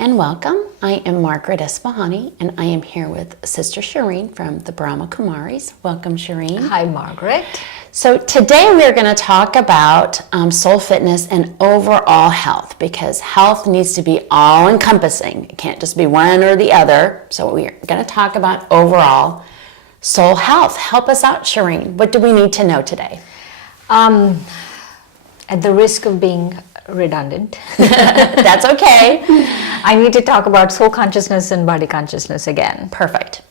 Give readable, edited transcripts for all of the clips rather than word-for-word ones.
and welcome. I am Margaret Espahani, and I am here with Sister Shireen from the Brahma Kumaris. Welcome, Shireen. Hi, Margaret. So today we are going to talk about soul fitness and overall health, because health needs to be all-encompassing. It can't just be one or the other. So we are going to talk about overall soul health. Help us out, Shireen. What do we need to know today? At the risk of being redundant, That's okay. I need to talk about soul consciousness and body consciousness again. Perfect.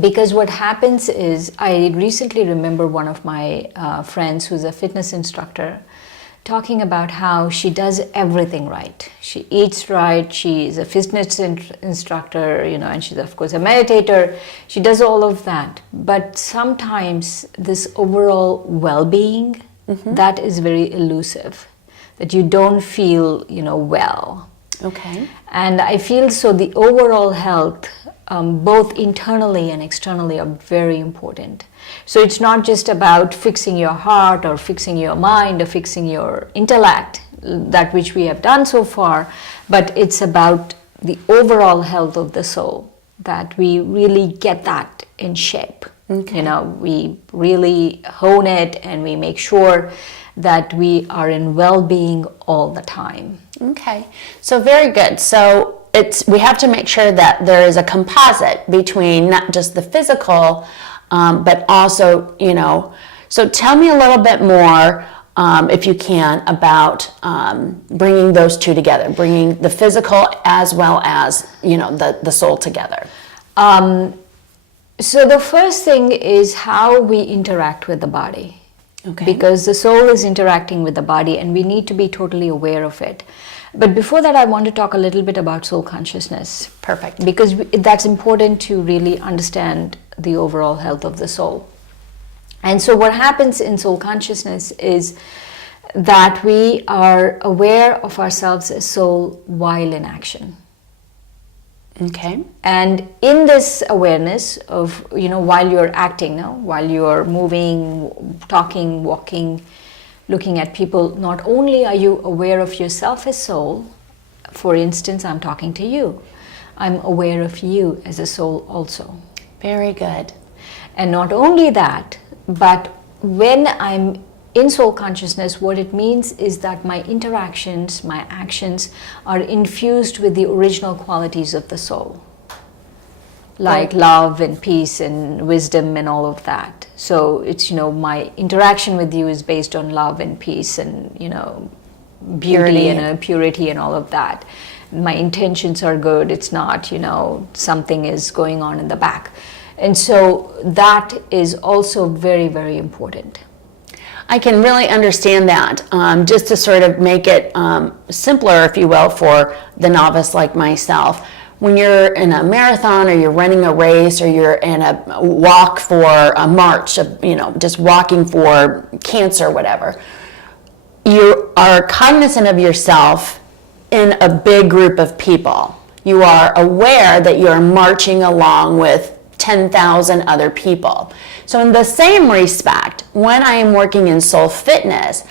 Because what happens is, I recently remember one of my friends who's a fitness instructor talking about how she does everything right. She eats right, she is a fitness instructor, and she's of course a meditator. She does all of that. But sometimes this overall well-being, that is very elusive, that you don't feel, well. Okay. And I feel so the overall health, both internally and externally, are very important. So it's not just about fixing your heart or fixing your mind or fixing your intellect, that which we have done so far, but it's about the overall health of the soul, that we really get that in shape. Okay. We really hone it and we make sure that we are in well-being all the time. Okay, so very good. So we have to make sure that there is a composite between not just the physical, but also, so tell me a little bit more, if you can, about bringing those two together, bringing the physical as well as, the soul together. So the first thing is how we interact with the body. Okay. Because the soul is interacting with the body and we need to be totally aware of it. But before that, I want to talk a little bit about soul consciousness. Perfect. Because that's important to really understand the overall health of the soul. And so what happens in soul consciousness is that we are aware of ourselves as soul while in action. Okay. And in this awareness of, while you're acting now, while you're moving, talking, walking, looking at people, not only are you aware of yourself as soul, for instance, I'm talking to you, I'm aware of you as a soul also. Very good. And not only that, but when I'm in soul consciousness, what it means is that my interactions, my actions are infused with the original qualities of the soul, like love and peace and wisdom and all of that. So it's, my interaction with you is based on love and peace and, beauty and purity and all of that. My intentions are good. It's not, something is going on in the back. And so that is also very, very important. I can really understand that. Just to sort of make it simpler, if you will, for the novice like myself. When you're in a marathon or you're running a race or you're in a walk for a march, just walking for cancer, whatever, you are cognizant of yourself in a big group of people. You are aware that you're marching along with 10,000 other people. So in the same respect, when I am working in soul fitness,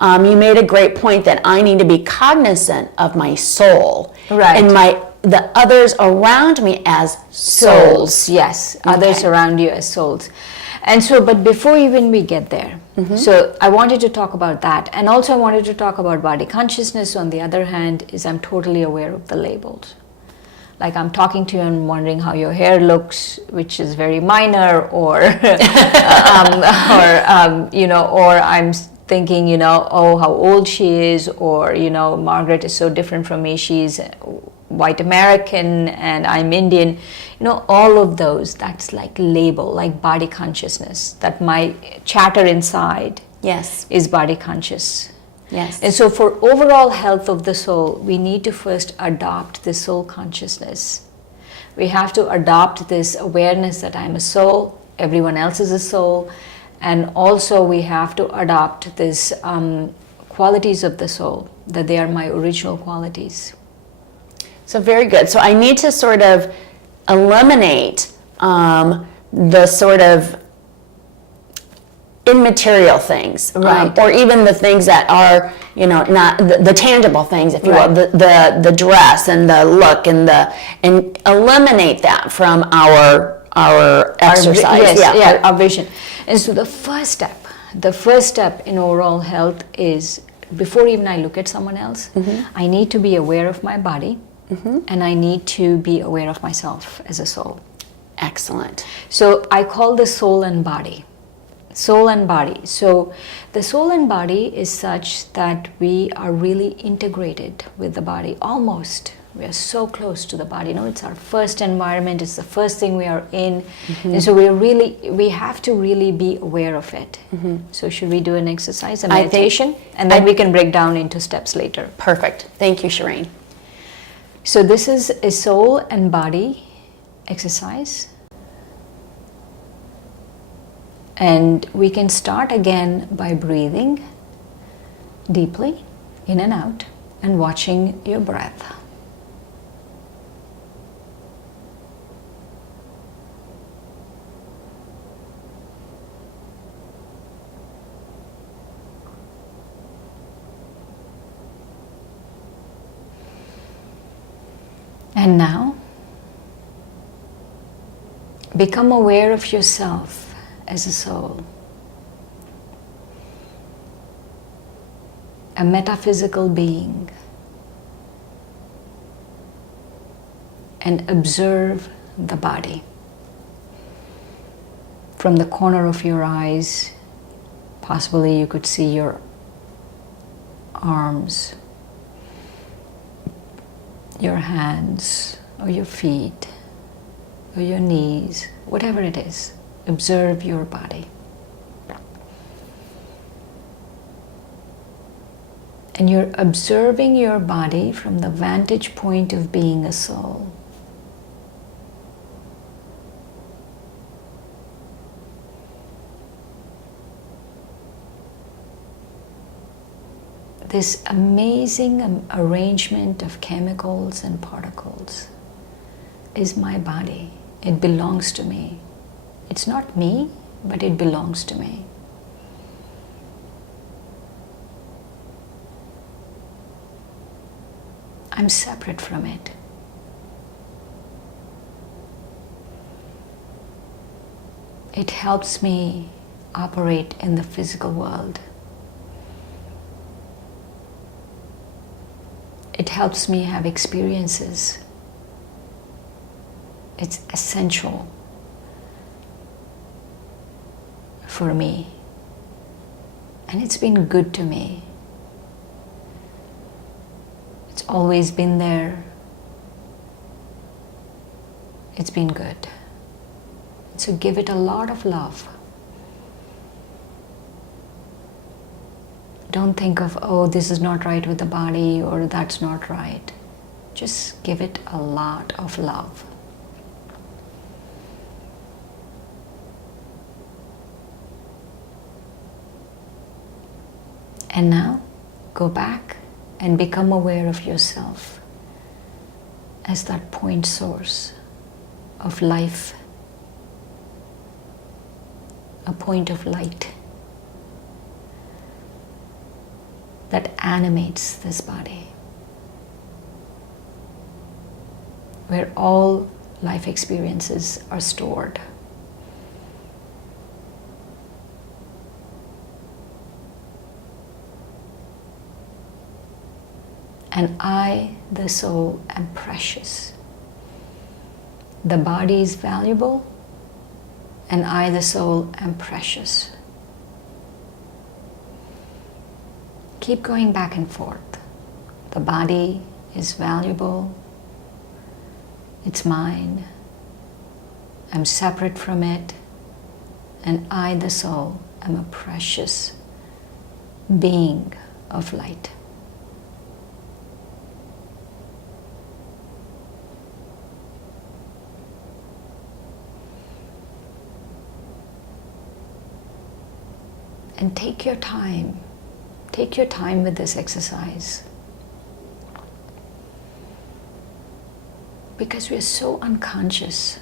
you made a great point that I need to be cognizant of my soul, right, and the others around me as souls. Yes, okay, others around you as souls. And so, but before even we get there, so I wanted to talk about that, and also I wanted to talk about body consciousness. On the other hand, is I'm totally aware of the labels. Like I'm talking to you and wondering how your hair looks, which is very minor, or or I'm thinking, oh, how old she is, or Margaret is so different from me. She's white American and I'm Indian. All of those. That's like label, like body consciousness. That my chatter inside, yes, is body conscious. Yes. And so for overall health of the soul, we need to first adopt this soul consciousness. We have to adopt this awareness that I'm a soul, everyone else is a soul, and also we have to adopt this qualities of the soul, that they are my original qualities. So very good. So I need to sort of eliminate the sort of immaterial things, Right. or even the things that are, not the tangible things, if you Right. will, the dress and the look and eliminate that from our exercise. Our vision. And so the first step in overall health is, before even I look at someone else, I need to be aware of my body, and I need to be aware of myself as a soul. Excellent. So I call this soul and body. Soul and body. So the soul and body is such that we are really integrated with the body, almost. We are so close to the body. It's our first environment, it's the first thing we are in. And so we have to really be aware of it. So should we do an exercise, a meditation? And then we can break down into steps later. Perfect. Thank you, Shireen. So this is a soul and body exercise. And we can start again by breathing deeply in and out and watching your breath. And now, become aware of yourself as a soul, a metaphysical being, and observe the body. From the corner of your eyes, possibly you could see your arms, your hands, or your feet, or your knees, whatever it is. Observe your body. And you're observing your body from the vantage point of being a soul. This amazing arrangement of chemicals and particles is my body. It belongs to me. It's not me, but it belongs to me. I'm separate from it. It helps me operate in the physical world. It helps me have experiences. It's essential for me. And it's been good to me. It's always been there. It's been good. So give it a lot of love. Don't think of, oh, this is not right with the body, or that's not right. Just give it a lot of love. And now, go back and become aware of yourself as that point source of life, a point of light that animates this body, where all life experiences are stored. And I, the soul, am precious. The body is valuable, and I, the soul, am precious. Keep going back and forth. The body is valuable. It's mine. I'm separate from it. And I, the soul, am a precious being of light. And take your time. Take your time with this exercise. Because we are so unconscious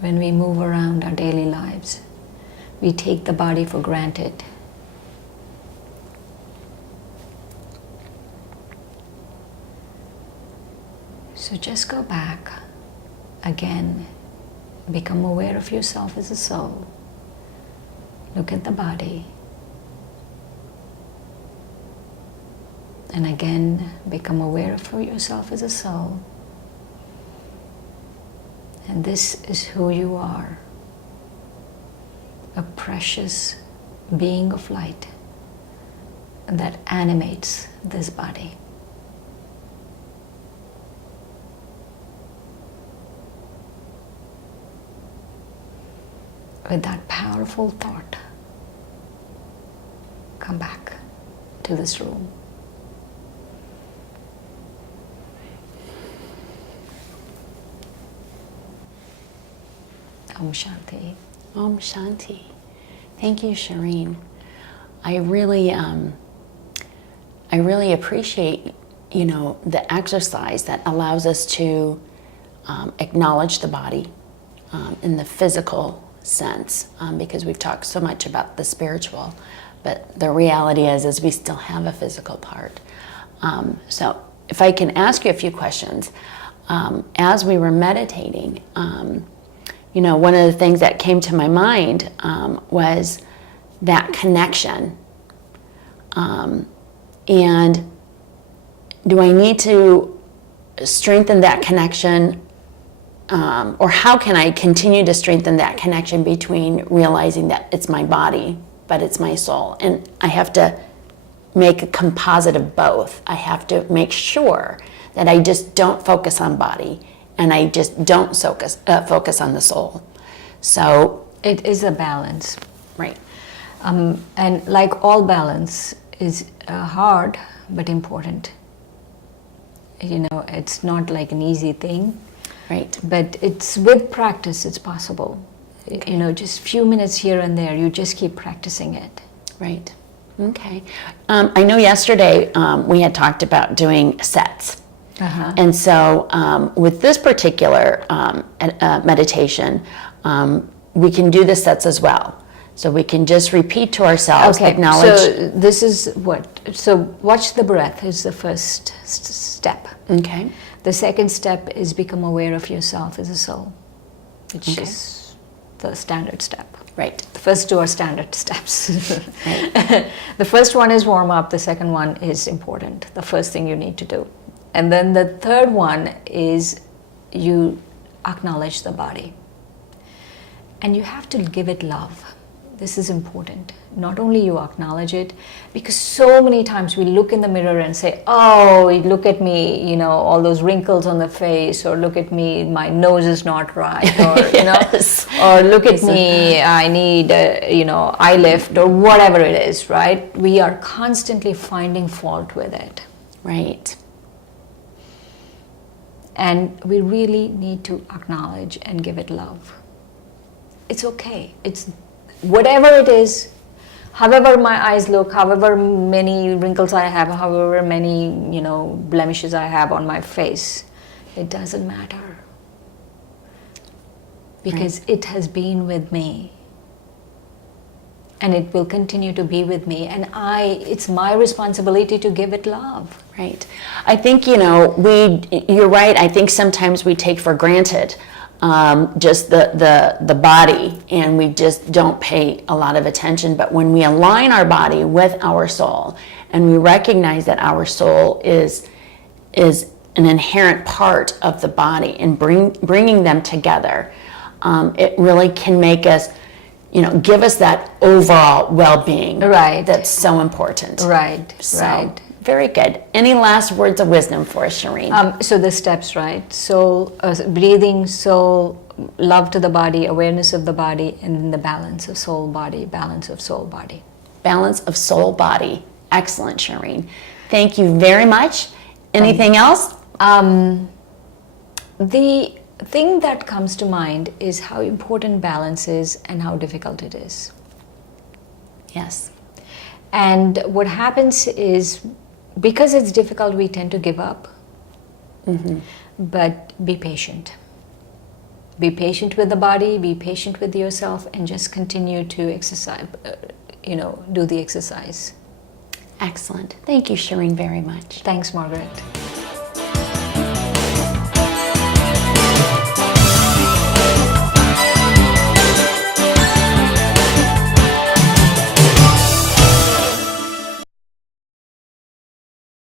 when we move around our daily lives. we take the body for granted. So just go back again, become aware of yourself as a soul. Look at the body. And again, become aware of yourself as a soul. And this is who you are. A precious being of light that animates this body. With that powerful thought, come back to this room. Om Shanti. Om Shanti. Thank you, Shireen. I really appreciate, the exercise that allows us to acknowledge the body in the physical sense, because we've talked so much about the spiritual, but the reality is we still have a physical part. So if I can ask you a few questions, as we were meditating, one of the things that came to my mind was that connection. And do I need to strengthen that connection, or how can I continue to strengthen that connection between realizing that it's my body, but it's my soul? And I have to make a composite of both. I have to make sure that I just don't focus on body and I just don't focus on the soul. So it is a balance. Right. And like all balance is hard but important. It's not like an easy thing. Right. But it's with practice, it's possible. Okay. Just few minutes here and there, you just keep practicing it. Right. Okay. I know yesterday we had talked about doing sets. Uh-huh. And so with this particular meditation, we can do the sets as well. So we can just repeat to ourselves, acknowledge. So this is what? So watch the breath is the first step. Okay. The second step is become aware of yourself as a soul, which is the standard step. Right. The first two are standard steps. Right. The first one is warm up. The second one is important. The first thing you need to do. And then the third one is you acknowledge the body. And you have to give it love. This is important. Not only you acknowledge it, because so many times we look in the mirror and say, oh, look at me, all those wrinkles on the face, or look at me, my nose is not right, or, Yes. or look at me, I need, eye lift, or whatever it is, right? We are constantly finding fault with it. Right. And we really need to acknowledge and give it love. It's okay. It's whatever it is, however my eyes look, however many wrinkles I have, however many, blemishes I have on my face, it doesn't matter. Because it has been with me. And it will continue to be with me. And it's my responsibility to give it love. Right. I think, you're right. I think sometimes we take for granted just the body, and we just don't pay a lot of attention. But when we align our body with our soul, and we recognize that our soul is an inherent part of the body, and bringing them together, it really can make us, give us that overall well-being. Right. That's so important. Right. So, right. Very good. Any last words of wisdom for us, Shireen? So the steps, right? Soul, breathing, soul, love to the body, awareness of the body, and then the balance of soul, body, balance of soul, body. Balance of soul, body. Excellent, Shireen. Thank you very much. Anything else? The thing that comes to mind is how important balance is and how difficult it is. Yes. And what happens is, because it's difficult, we tend to give up. Mm-hmm. But be patient. Be patient with the body, be patient with yourself, and just continue to exercise, do the exercise. Excellent. Thank you, Shireen, very much. Thanks, Margaret.